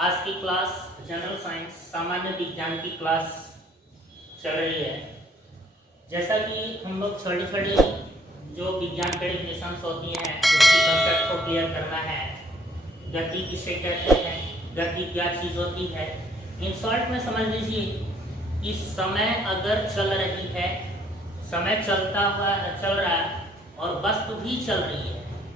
आज की class general science सामान्य विज्ञान की क्लास चल रही है। जैसा कि हम लोग छोटी छोटी जो विज्ञान के डेफिनेशंस होती हैं उसकी कंसेप्ट को क्लियर करना है। गति किसे कहते हैं, गति क्या चीज़ होती है, इन शॉर्ट में समझ लीजिए कि समय अगर चल रही है, समय चल रहा है और वस्तु भी चल रही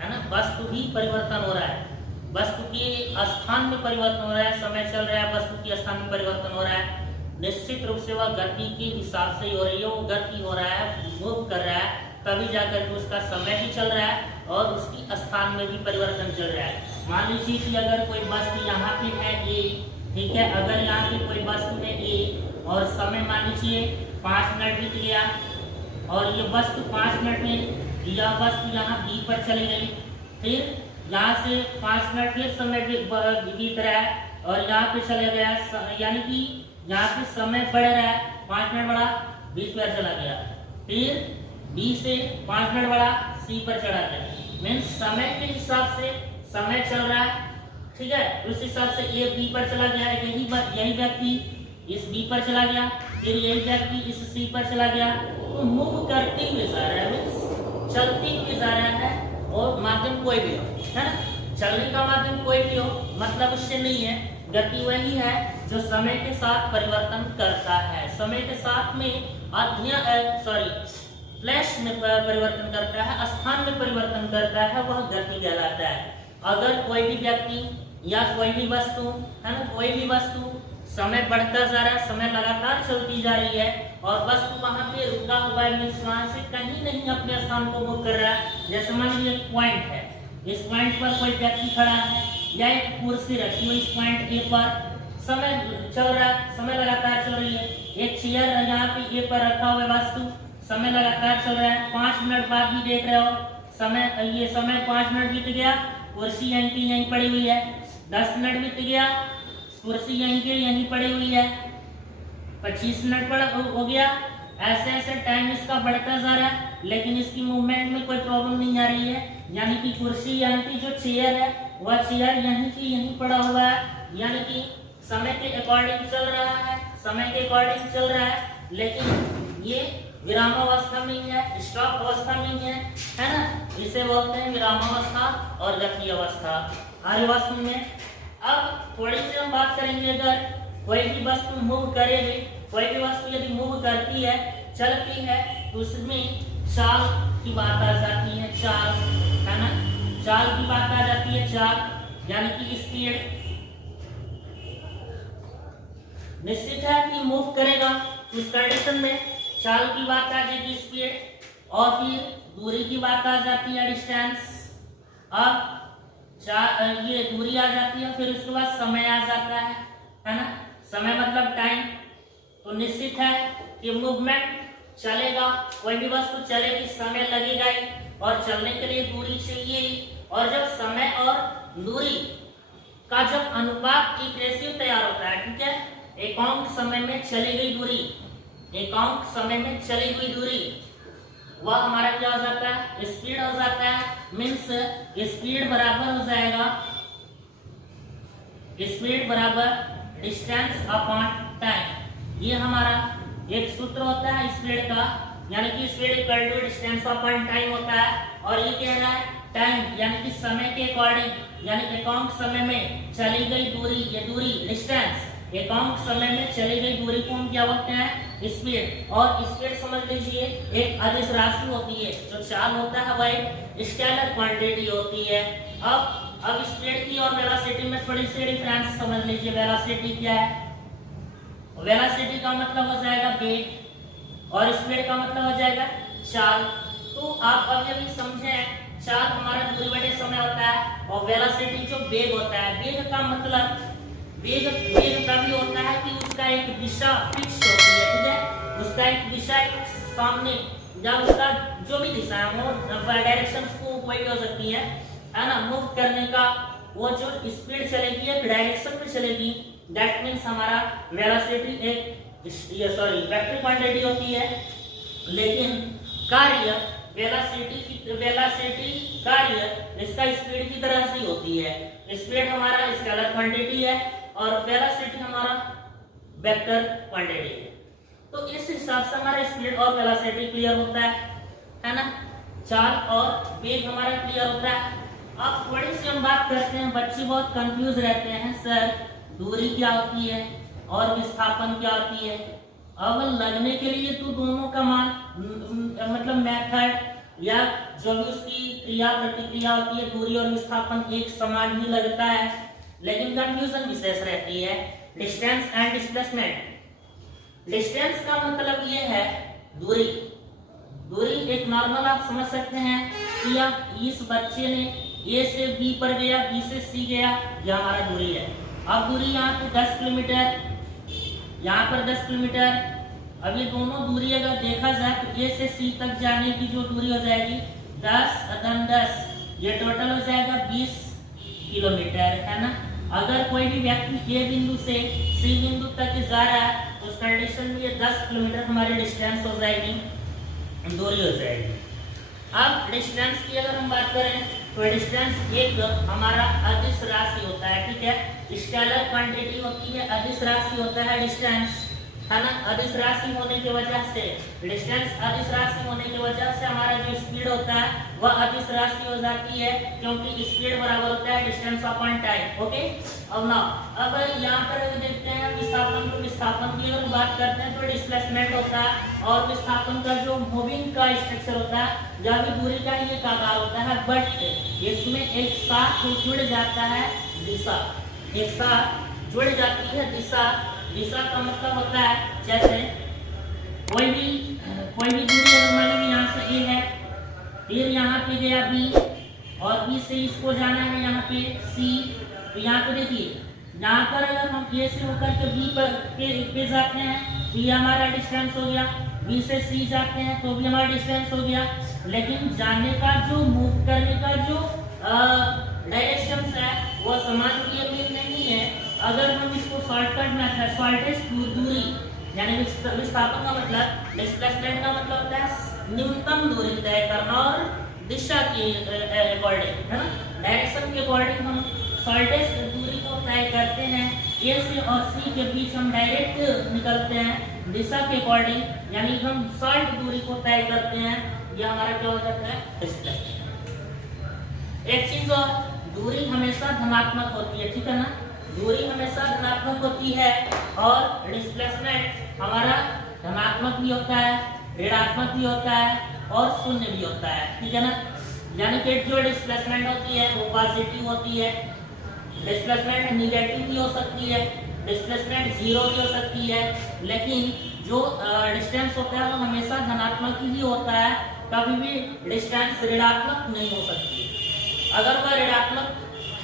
है ना, वस्तु भी परिवर्तन हो रहा है, वस्तु के स्थान में परिवर्तन हो रहा है, समय चल रहा है, वस्तु के स्थान में परिवर्तन हो रहा है, निश्चित रूप से वह गति के हिसाब से हो रही है, वो गति हो रहा है, मूव कर रहा है, तभी जाकर के उसका समय भी चल रहा है और उसकी स्थान में भी परिवर्तन चल रहा है। मान लीजिए कि अगर कोई वस्तु यहाँ पे है ए, ठीक है, अगर यहाँ पे कोई वस्तु है ए और समय मान लीजिए 5 मिनट बीत गया और ये वस्तु 5 मिनट में यह वस्तु यहाँ बी पर चली गई, फिर यहाँ से 5 मिनट फिर समय बीत रहा है और यहाँ पे चला गया, यानी कि यहाँ पे समय बढ़ रहा है, 5 मिनट बढ़ा बी पर चला गया, फिर बी से 5 मिनट बढ़ा सी पर चढ़ा गया। मीन्स समय के हिसाब से समय चल रहा है, ठीक है, उस हिसाब से ए बी पर चला गया, यही व्यक्ति इस बी पर चला गया, फिर यही व्यक्ति इस सी पर चला गया, तो मूव करते हुए जा रहा है, मीन्स चलते हुए जा रहा है और माध्यम कोई भी हो, है ना, चलने का माध्यम कोई भी हो, मतलब उससे नहीं है, गति वही है जो समय के साथ परिवर्तन करता है, समय के साथ में फ्लैश में परिवर्तन करता है, स्थान में परिवर्तन करता है, वह गति कहलाता है। अगर कोई भी व्यक्ति या कोई भी वस्तु, है ना, कोई भी वस्तु समय बढ़ता जा रहा है, समय लगातार चलती जा रही है और वस्तु वहां पे रुका हुआ है, मीन्स वहां से कहीं नहीं अपने स्थान को मूव कर रहा है। जैसे मान लीजिए एक पॉइंट है, इस पॉइंट पर कोई व्यक्ति खड़ा है या एक कुर्सी रखी हुई इस पॉइंट ए पर, समय चल रहा है, समय लगातार चल रही है। एक चेयर यहाँ पे ए पर रखा हुआ वस्तु, समय लगातार चल रहा है, 5 मिनट बाद भी देख रहे हो समय, ये समय 5 मिनट बीत गया, कुर्सी यहीं की यहीं पड़ी हुई है, 10 मिनट बीत गया, कुर्सी यहीं के यहीं पड़ी हुई है, 25 मिनट पर हो गया, ऐसे ऐसे टाइम इसका बढ़ता जा रहा है, लेकिन इसकी मूवमेंट में कोई प्रॉब्लम नहीं आ रही है, यानी कि कुर्सी यानी कि जो चेयर है वह चेयर यहीं की यहीं पड़ा हुआ है, यानी कि समय के अकॉर्डिंग चल रहा है, समय के अकॉर्डिंग चल रहा है, लेकिन ये विरामावस्था में ही है, स्टॉप अवस्था में ही है ना, इसे बोलते हैं विरामावस्था और गति अवस्था। हर वस्तु में अब थोड़ी सी हम बात करेंगे, अगर कोई भी वस्तु मूव करेगी, कोई भी वस्तु यदि मूव करती है, चलती है, तो उसमें चाल की बात आ जाती है, चाल, है ना, चाल की बात आ जाती है, चाल यानी कि स्पीड। निश्चित है कि मूव करेगा, उस कंडीशन में चाल की बात आ जाएगी, स्पीड, और फिर दूरी की बात आ जाती है, डिस्टेंस। अब ये दूरी आ जाती है, फिर उसके बाद समय आ जाता है ना, समय मतलब टाइम। तो निश्चित है कि मूवमेंट चलेगा, कोई भी वस्तु चलेगी, समय लगेगा ही, और चलने के लिए दूरी चाहिए ही, और जब समय और दूरी का जब अनुपात एक रेशियो तैयार होता है, ठीक है, एकांक समय में चली गई दूरी, एकांक समय में चली हुई दूरी, वह हमारा क्या हो जाता है, स्पीड हो जाता है। मीन्स स्पीड बराबर हो जाएगा, स्पीड बराबर डिस्टेंस अपॉन टाइम। ये हमारा एक सूत्र होता है स्पीड का, यानी कि speed equal to distance upon time होता है, और ये कह रहा है टाइम यानी कि समय के अकॉर्डिंग, यानी एकांक समय में चली गई दूरी, ये दूरी डिस्टेंस, एकांक समय में चली गई दूरी को हम क्या बोलते हैं, स्पीड। और स्पीड समझ लीजिए एक अदिश राशि होती है, जो चाल होता है वह एक स्केलर क्वांटिटी होती है। अब स्पीड की और वेलोसिटी में थोड़ी सी डिफरेंस समझ लीजिए। वेलोसिटी क्या है, वेलोसिटी का मतलब हो जाएगा वेग और स्पीड का मतलब हो जाएगा चाल। तो आप अब यदि समझें, चाल हमारा दूरी बटे समय होता है और वेलोसिटी जो वेग होता है, वेग का मतलब वेग का भी होता है कि उसका एक दिशा फिक्स होती है, ठीक है, उसका एक दिशा एक सामने, या उसका जो भी दिशा है वो डायरेक्शंस को कोई भी हो सकती है ना, मूव करने का, वो जो स्पीड चलेगी एक डायरेक्शन में चलेगी, दैट मीन्स हमारा वेलोसिटी एक वेक्टर क्वांटिटी होती है, लेकिन कार्य वेलोसिटी कार्य इसका स्पीड की तरह से होती है। स्पीड हमारा स्केलर क्वांटिटी है और वेलोसिटी हमारा वेक्टर क्वांटिटी है। तो इस हिसाब से हमारा स्पीड और वेलोसिटी क्लियर होता है ना, चाल और वेग हमारा क्लियर होता है। अब थोड़ी सी हम बात करते हैं, बच्चे बहुत कंफ्यूज रहते हैं, सर दूरी क्या होती है और विस्थापन क्या होती है। अब लगने के लिए तो दोनों का मान मतलब मेथड या जो भी उसकी क्रिया प्रतिक्रिया होती है, दूरी और विस्थापन एक समान ही लगता है, लेकिन कंफ्यूजन विशेष रहती है डिस्टेंस एंड डिस्प्लेसमेंट। डिस्टेंस का मतलब ये है दूरी। दूरी एक नॉर्मल आप समझ सकते हैं कि अब इस बच्चे ने ए से बी पर गया, बी से सी गया, यह हमारा दूरी है। अब दूरी यहाँ पे 10 किलोमीटर, यहाँ पर 10 किलोमीटर। अब ये दोनों दूरी अगर देखा जाए तो ए से सी तक जाने की जो दूरी हो जाएगी 10 अदन 10, ये टोटल हो जाएगा 20 किलोमीटर, है ना। अगर कोई भी व्यक्ति ए बिंदु से सी बिंदु तक जा रहा है तो उस कंडीशन में ये 10 किलोमीटर हमारी डिस्टेंस हो जाएगी, दूरी हो जाएगी। अब डिस्टेंस की अगर हम बात करें तो डिस्टेंस एक हमारा अदिश राशि होता है, ठीक है। स्केलर क्वांटिटी होती है, अदिश राशि होता है डिस्टेंस, है ना। अदिश राशि होने की वजह से डिस्टेंस अदिश राशि होने की वजह से हमारा जो स्पीड होता है वह अदिश राशि हो जाती है, क्योंकि स्पीड बराबर होता है डिस्टेंस अपॉन टाइम। ओके, अब ना अब यहाँ पर देखते हैं विस्थापन। तो विस्थापन की अगर बात करते हैं तो डिस्प्लेसमेंट होता है, और विस्थापन का जो मूविंग का स्ट्रक्चर होता है या भी दूरी का ये आकार होता है, बट इसमें एक साथ जुड़ जाता है दिशा, एक साथ जुड़ जाती है दिशा। दिशा का मतलब होता है जैसे कोई भी दूरी अगर मान लीजिए यहाँ से ए है, फिर यहाँ पे गया बी, और बी से इसको जाना है यहाँ पे सी। तो यहाँ पे देखिए, यहाँ पर अगर हम ए से होकर के बी पर पे जाते हैं तो ये हमारा डिस्टेंस हो गया, बी से सी जाते हैं तो भी हमारा डिस्टेंस हो गया। लेकिन जाने का जो मूव करने का जो डायरेक्शन है वो समान नियमित नहीं है। अगर हम इसको शॉर्टकट मेथड, शॉर्टेस्ट दूरी यानी विस्थापन का मतलब, डिस्प्लेसमेंट का मतलब होता है न्यूनतम दूरी तय करना, और दिशा के अकॉर्डिंग, है ना, डायरेक्शन के अकॉर्डिंग हम शॉर्टेस्ट दूरी को तय करते हैं। ए से और सी के बीच हम डायरेक्ट निकलते हैं दिशा के अकॉर्डिंग, यानी हम शॉर्ट दूरी को तय करते हैं। यह हमारा क्या हो जाता है, डिस्प्लेसमेंट। एक चीज और, दूरी हमेशा धनात्मक होती है, ठीक है ना। दूरी हमेशा धनात्मक होती है और डिस्प्लेसमेंट हमारा धनात्मक भी होता है, ऋणात्मक भी होता है और शून्य भी होता है, ठीक है ना। यानी कि जो डिस्प्लेसमेंट होती है वो पॉजिटिव होती है, डिस्प्लेसमेंट निगेटिव भी हो सकती है, डिस्प्लेसमेंट जीरो भी हो सकती है, लेकिन जो डिस्टेंस होता है वो हमेशा धनात्मक ही होता है, कभी भी डिस्टेंस ऋणात्मक नहीं हो सकती। अगर वह ऋणात्मक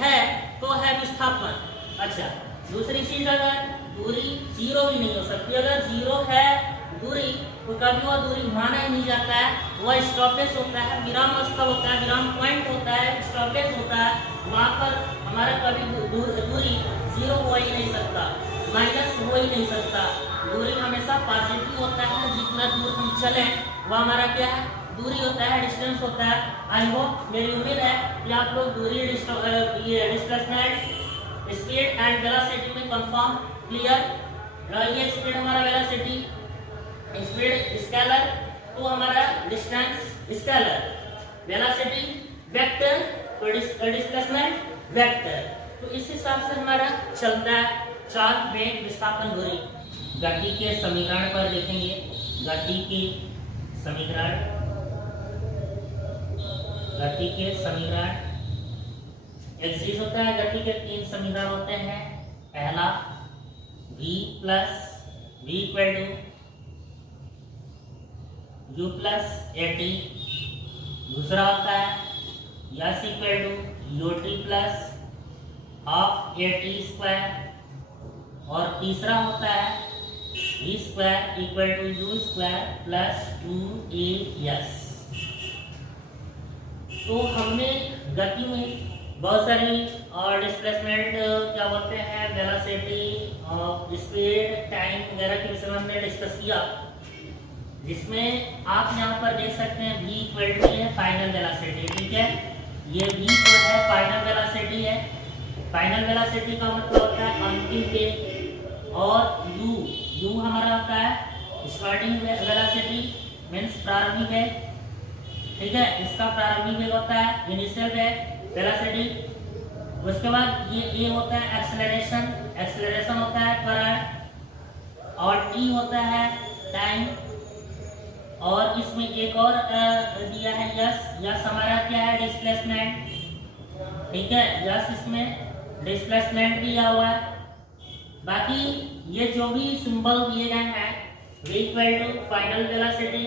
है तो है विस्थापन। अच्छा, दूसरी चीज, अगर दूरी जीरो भी नहीं हो सकती। अगर जीरो है दूरी तो कभी वह दूरी माना ही नहीं जाता है, वह स्टॉपेज होता है, विराम स्थल होता है, विराम पॉइंट होता है, स्टॉपेज होता है। वहाँ पर हमारा कभी दूरी जीरो हो ही नहीं सकता, माइनस हो ही नहीं सकता। दूरी हमेशा पॉजिटिव होता है, जितना दूर हम चलें वह हमारा क्या है, दूरी होता है, डिस्टेंस होता है। आई होप, मेरी उम्मीद है कि आप लोग दूरी, ये डिस्प्लेसमेंट, स्पीड एंड वेलोसिटी में कंफर्म क्लियर। ये स्पीड हमारा वेलोसिटी, स्पीड स्केलर, तो हमारा डिस्टेंस स्केलर, वेलोसिटी वेक्टर, तो डिस्प्लेसमेंट वेक्टर। तो इस हिसाब से हमारा चलता है चाल, वेग, विस्थापन, दूरी। गति के समीकरण पर देखेंगे, गति के समीकरण, गति के समीकरण एक चीज होता है। गति के 3 समीकरण होते हैं। पहला v plus v equal to u plus at, दूसरा होता है s equal to ut plus half at square, और तीसरा होता है v square equal to u square plus 2as। तो हमने गति में बहुत सारी और डिस्प्लेसमेंट क्या बोलते हैं, वेलोसिटी और स्पीड, टाइम वगैरह के विषय में हमने डिस्कस किया, जिसमें आप यहाँ पर देख सकते हैं v इक्वल टू है फाइनल वेलोसिटी, ठीक है। ये v जो है फाइनल वेलोसिटी है, फाइनल वेलोसिटी का मतलब होता है अंतिम वेग, और यू हमारा होता है स्टार्टिंग वेलोसिटी मींस प्रारंभिक वेग, ठीक है, इसका प्रारंभिक वेग होता है इनिशियल वेलोसिटी। उसके बाद ये होता है एक्सेलरेशन होता है त्वरण, और टी होता है टाइम, और इसमें एक और दिया है यस हमारा क्या है डिस्प्लेसमेंट, ठीक है, यस इसमें डिस्प्लेसमेंट दिया हुआ है। बाकी ये जो भी सिंबल दिए गए हैं v equal to final velocity,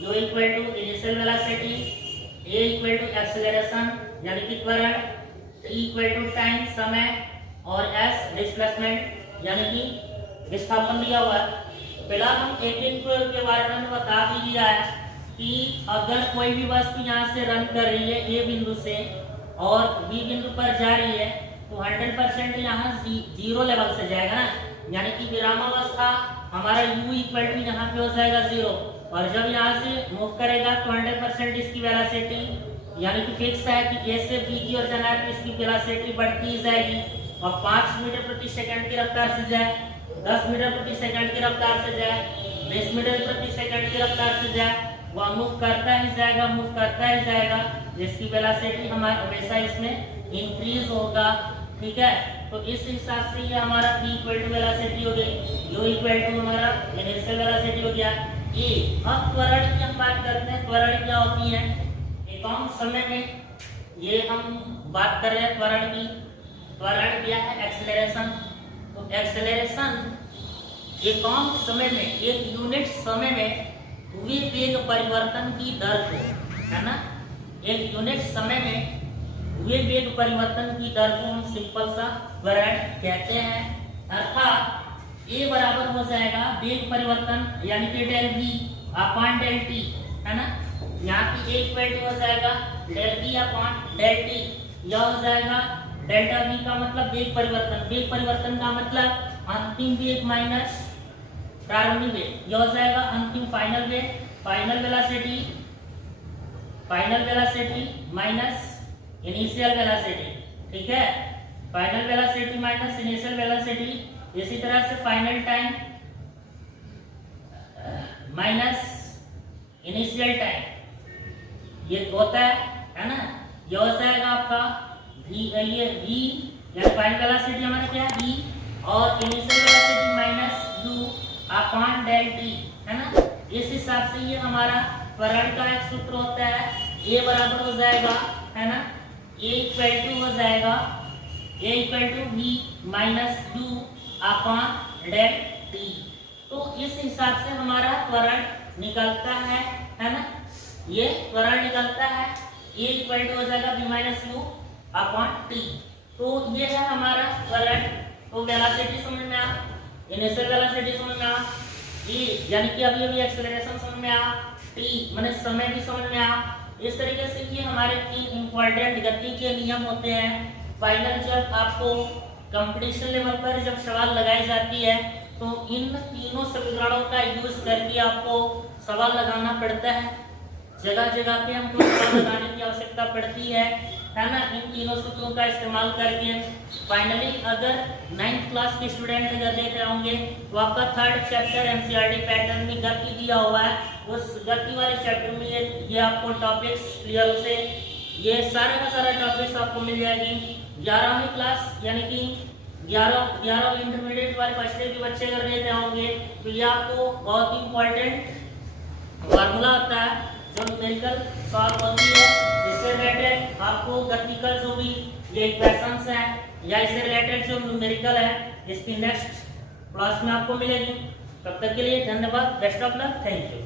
u equal to initial velocity, a equal to acceleration यानी कि त्वरण, t इक्वल टू टाइम समय, और s डिस्प्लेसमेंट यानी कि विस्थापन दिया हुआ है। फिलहाल हम एक के बारे में बता भी दिया है कि अगर कोई भी वस्तु यहाँ से रन कर रही है a बिंदु से और b बिंदु पर जा रही है तो 100% यहाँ जीरो लेवल से जाएगा ना, यानी कि विरामावस्था हमारा u इक्वल टू यहाँ पे हो जाएगा 0, और जब यहाँ से मूव करेगा तो 100% इसकी वेलोसिटी यानी कि फिक्स है कि a से b की ओर जाना है तो इसकी वेलोसिटी बढ़ती ही जाएगी, और 5 मीटर प्रति सेकंड की रफ्तार से जाए, 10 मीटर प्रति सेकंड की रफ्तार से जाए, 20 मीटर प्रति सेकंड की रफ्तार से जाए, वह मूव करता ही जाएगा, जिसकी वेलोसिटी हमारा हमेशा इसमें इंक्रीज होगा, ठीक है। तो इस हिसाब से ये हमारा v इक्वल टू वेलोसिटी हो गई, u इक्वल टू हमारा इनिशियल वेलोसिटी हो गया। अब त्वरण की हम बात करते हैं, त्वरण क्या होती है एकांक समय में, ये हम बात कर रहे हैं त्वरण की। त्वरण क्या है एक्सेलरेशन, तो एक्सेलरेशन एकांक समय में, एक यूनिट समय में हुए वेग परिवर्तन की दर को, है ना, एक यूनिट समय में हुए वेग परिवर्तन की दर को हम सिंपल सा त्वरण कहते हैं। अर्थात a बराबर हो जाएगा वेग परिवर्तन यानी कि del v upon del t, है ना, यहाँ पे a इक्वल टू हो जाएगा del v upon del t, यह हो जाएगा डेल्टा v का मतलब वेग परिवर्तन, वेग परिवर्तन का मतलब अंतिम वेग माइनस प्रारंभिक वेग, यह हो जाएगा अंतिम फाइनल वेग, final velocity minus initial velocity, ठीक है, final velocity minus initial velocity. इसी तरह से final time minus initial time, ये होता है ना, ये हो जाएगा आपका v, ये v यानी फाइनल वेलोसिटी हमारा क्या है v, और initial velocity minus u upon del t, है ना। इस हिसाब से ये हमारा त्वरण का एक सूत्र होता है, a बराबर हो जाएगा, है ना, a इक्वल टू हो जाएगा a equal to v minus u upon del t। तो इस हिसाब से हमारा त्वरण निकलता है ना, ये त्वरण निकलता है, a इक्वल टू हो जाएगा v minus u upon t। तो ये है हमारा त्वरण। तो वेलोसिटी समझ में आ, इनिशियल वेलोसिटी समझ में आ, e यानी कि अभी एक्सेलरेशन समझ में आ, t माने समय भी समझ में आ। इस तरीके से ये हमारे 3 इम्पोर्टेंट गति के नियम होते हैं। फाइनल जब आपको कंपटीशन लेवल पर जब सवाल लगाई जाती है तो इन तीनों समीकरणों का यूज करके आपको सवाल लगाना पड़ता है, जगह जगह पे हमको सवाल लगाने की आवश्यकता पड़ती है ना, इन तीनों सूत्रों का इस्तेमाल करके। फाइनली अगर 9th क्लास के स्टूडेंट अगर देख रहे होंगे तो आपका 3rd चैप्टर एनसीईआरटी पैटर्न में गति दिया हुआ है, उस गति वाले चैप्टर में ये आपको टॉपिक्स क्लियर से ये सारा का सारा टॉपिक्स आपको मिल जाएगी। 11वीं क्लास यानी कि 11 इंटरमीडिएट वाले फर्स्ट ईयर के बच्चे अगर देख रहे होंगे तो ये आपको बहुत इंपॉर्टेंट फार्मूला होता है जो न्यूमेरिकल सॉल्व होती है। इससे रिलेटेड आपको गतिकल जो भी ये इक्वेशंस हैं या इससे रिलेटेड जो न्यूमेरिकल है इसकी नेक्स्ट क्लास में आपको मिलेगी। तब तक के लिए धन्यवाद, best of luck, thank you.